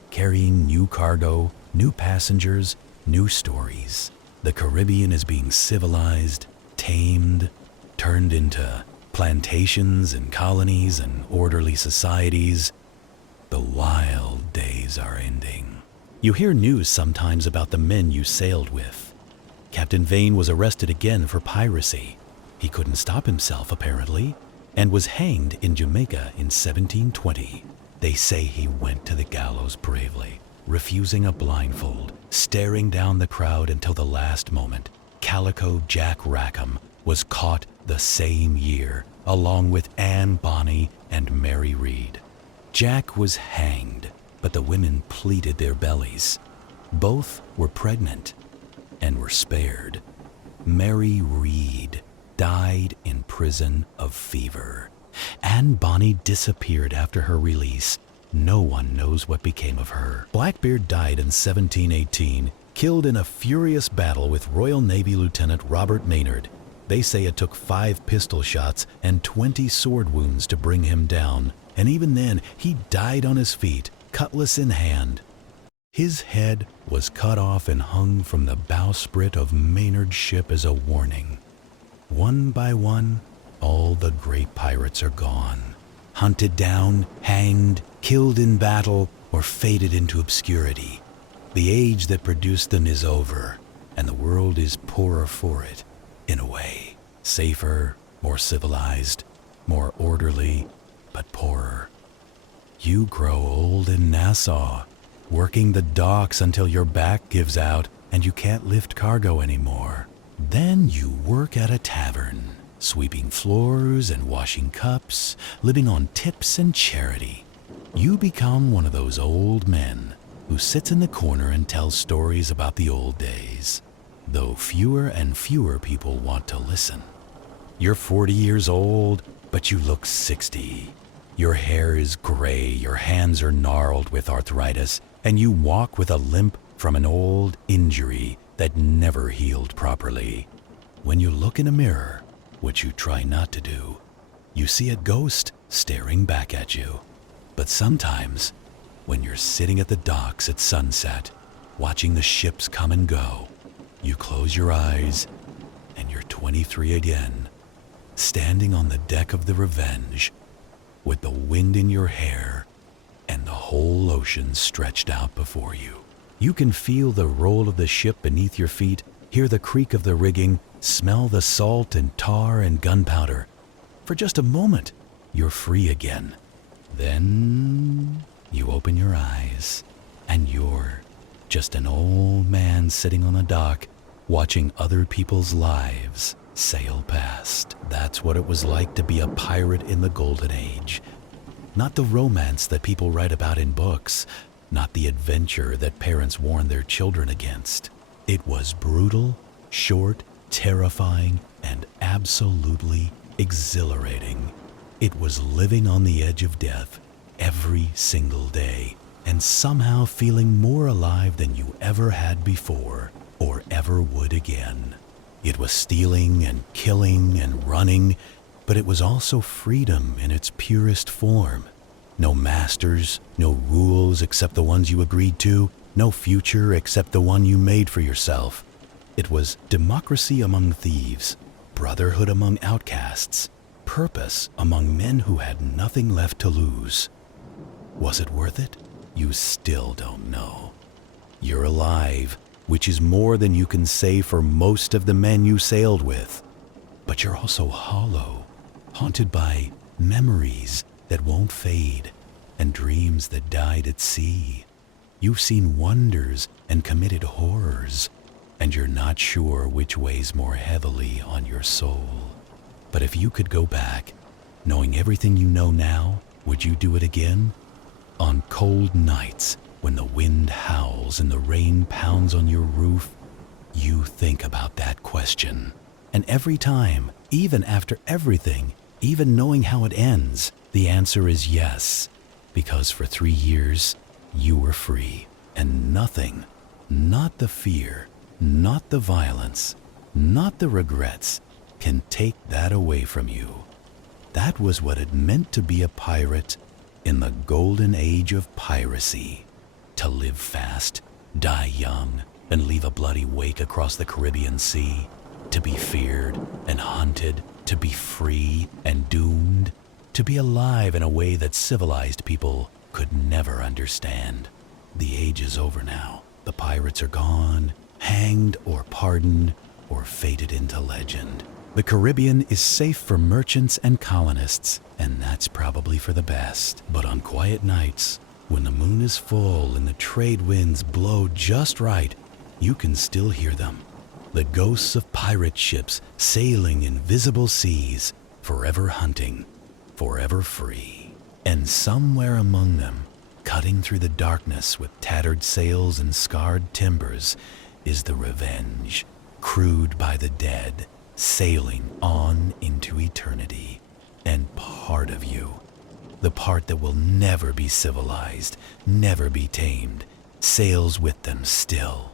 carrying new cargo, new passengers, new stories. The Caribbean is being civilized, tamed, turned into plantations and colonies and orderly societies. The wild days are ending. You hear news sometimes about the men you sailed with. Captain Vane was arrested again for piracy. He couldn't stop himself, apparently, and was hanged in Jamaica in 1720. They say he went to the gallows bravely, refusing a blindfold, staring down the crowd until the last moment. Calico Jack Rackham was caught the same year, along with Anne Bonny and Mary Read. Jack was hanged, but the women pleated their bellies. Both were pregnant and were spared. Mary Read died in prison of fever. Anne Bonny disappeared after her release. No one knows what became of her. Blackbeard died in 1718, Killed in a furious battle with Royal Navy Lieutenant Robert Maynard. They say it took 5 pistol shots and 20 sword wounds to bring him down, and even then he died on his feet, cutlass in hand. His head was cut off and hung from the bowsprit of Maynard's ship as a warning. One by one, all the great pirates are gone, hunted down, hanged, killed in battle, or faded into obscurity. The age that produced them is over, and the world is poorer for it, in a way. Safer, more civilized, more orderly, but poorer. You grow old in Nassau, working the docks until your back gives out and you can't lift cargo anymore. Then you work at a tavern, sweeping floors and washing cups, living on tips and charity. You become one of those old men who sits in the corner and tells stories about the old days, though fewer and fewer people want to listen. You're 40 years old, but you look 60. Your hair is gray, your hands are gnarled with arthritis, and you walk with a limp from an old injury that never healed properly. When you look in a mirror, which you try not to do, you see a ghost staring back at you. But sometimes, when you're sitting at the docks at sunset, watching the ships come and go, you close your eyes and you're 23 again, standing on the deck of the Revenge with the wind in your hair and the whole ocean stretched out before you. You can feel the roll of the ship beneath your feet, hear the creak of the rigging, smell the salt and tar and gunpowder. For just a moment, you're free again. Then you open your eyes, and you're just an old man sitting on the dock, watching other people's lives sail past. That's what it was like to be a pirate in the Golden Age. Not the romance that people write about in books, not the adventure that parents warn their children against. It was brutal, short, terrifying, and absolutely exhilarating. It was living on the edge of death every single day, and somehow feeling more alive than you ever had before or ever would again. It was stealing and killing and running, but it was also freedom in its purest form. No masters, no rules except the ones you agreed to, no future except the one you made for yourself. It was democracy among thieves, brotherhood among outcasts, purpose among men who had nothing left to lose. Was it worth it? You still don't know. You're alive, which is more than you can say for most of the men you sailed with. But you're also hollow, haunted by memories that won't fade and dreams that died at sea. You've seen wonders and committed horrors, and you're not sure which weighs more heavily on your soul. But if you could go back, knowing everything you know now, would you do it again? On cold nights, when the wind howls and the rain pounds on your roof, you think about that question. And every time, even after everything, even knowing how it ends, the answer is yes. Because for 3 years, you were free. And nothing, not the fear, not the violence, not the regrets, can take that away from you. That was what it meant to be a pirate in the Golden Age of Piracy. To live fast, die young, and leave a bloody wake across the Caribbean Sea. To be feared and hunted, to be free and doomed. To be alive in a way that civilized people could never understand. The age is over now. The pirates are gone, hanged or pardoned, or faded into legend. The Caribbean is safe for merchants and colonists, and that's probably for the best. But on quiet nights, when the moon is full and the trade winds blow just right, you can still hear them. The ghosts of pirate ships sailing in visible seas, forever hunting, forever free. And somewhere among them, cutting through the darkness with tattered sails and scarred timbers, is the Revenge, crewed by the dead, sailing on into eternity. And part of you, the part that will never be civilized, never be tamed, sails with them still.